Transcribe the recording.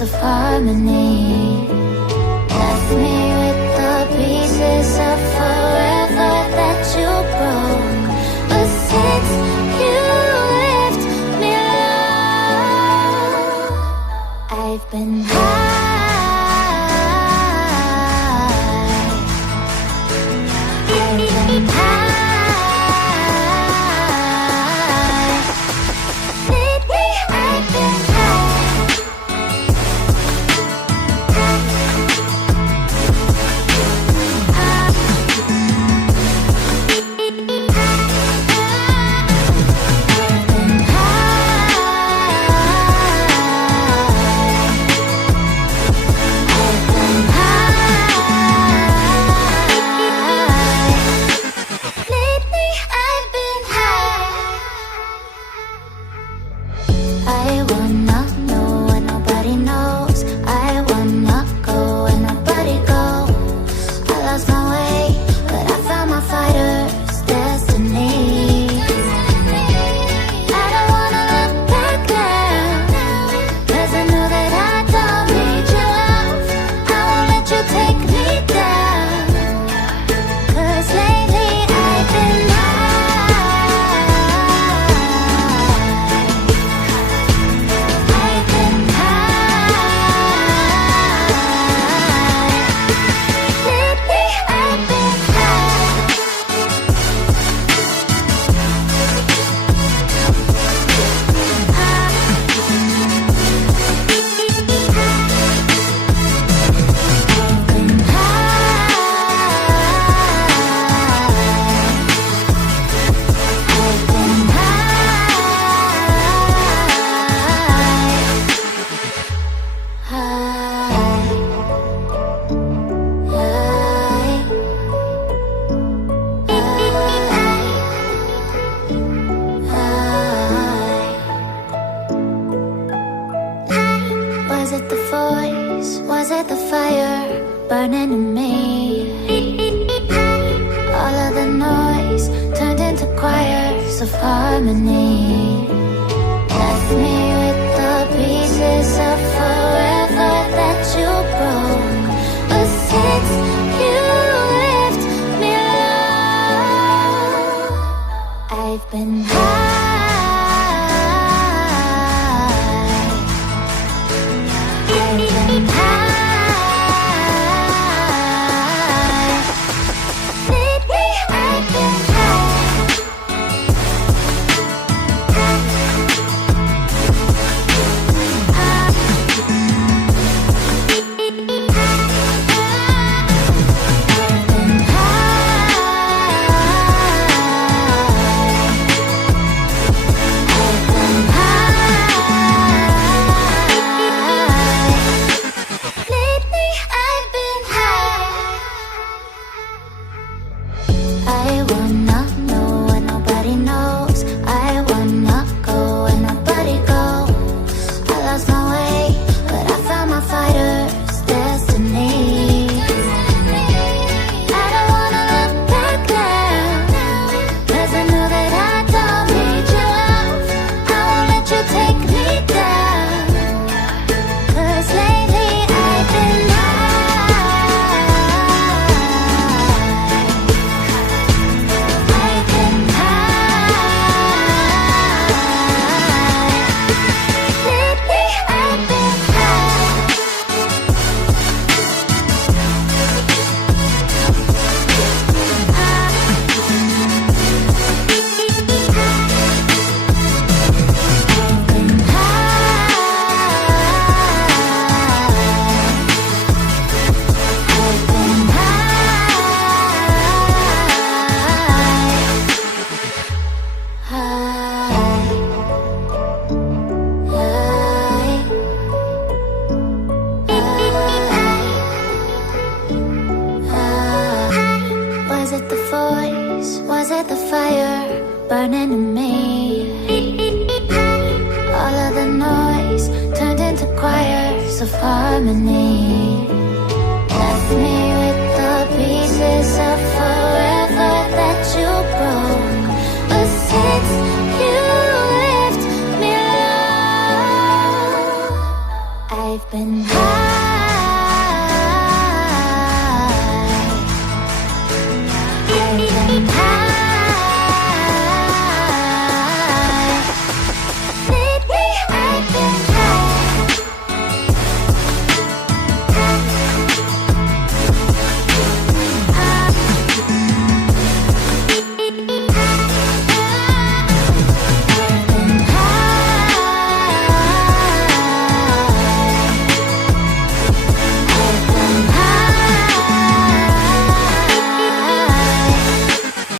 choirs of harmony. Left me with the pieces of forever that you broke. But since you left me alone, I've been high. Was it the voice? Was it the fire burning in me? All of the noise turned into choirs of harmony. Left me with the pieces of forever that you broke. But since you left me alone, I've been high. Was it the fire burning in me? All of the noise turned into choirs of harmony. Left me with the pieces of forever that you broke. But since you left me alone, I've Been